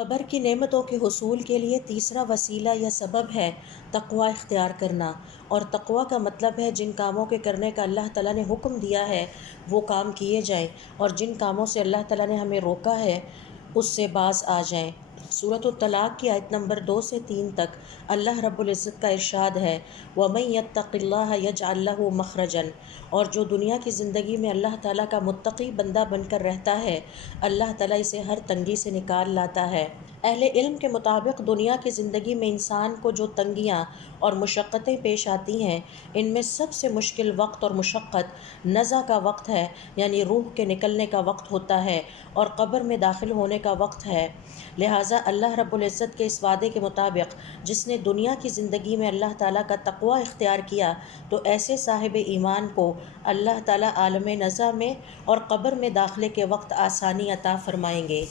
قبر کی نعمتوں کے حصول کے لیے تیسرا وسیلہ یا سبب ہے تقوی اختیار کرنا، اور تقوی کا مطلب ہے جن کاموں کے کرنے کا اللہ تعالیٰ نے حکم دیا ہے وہ کام کیے جائیں، اور جن کاموں سے اللہ تعالیٰ نے ہمیں روکا ہے اس سے باز آ جائیں۔ سورۃ الطلاق کی آیت نمبر 2 سے 3 تک اللہ رب العزت کا ارشاد ہے، وَمَن يَتَّقِ اللَّهَ يَجْعَل لَّهُ مَخْرَجًا، اور جو دنیا کی زندگی میں اللہ تعالیٰ کا متقی بندہ بن کر رہتا ہے اللہ تعالیٰ اسے ہر تنگی سے نکال لاتا ہے۔ اہل علم کے مطابق دنیا کی زندگی میں انسان کو جو تنگیاں اور مشقتیں پیش آتی ہیں ان میں سب سے مشکل وقت اور مشقت نزع کا وقت ہے، یعنی روح کے نکلنے کا وقت ہوتا ہے، اور قبر میں داخل ہونے کا وقت ہے۔ لہٰذا اللہ رب العزت کے اس وعدے کے مطابق جس نے دنیا کی زندگی میں اللہ تعالیٰ کا تقوی اختیار کیا تو ایسے صاحب ایمان کو اللہ تعالیٰ عالم نزع میں اور قبر میں داخلے کے وقت آسانی عطا فرمائیں گے۔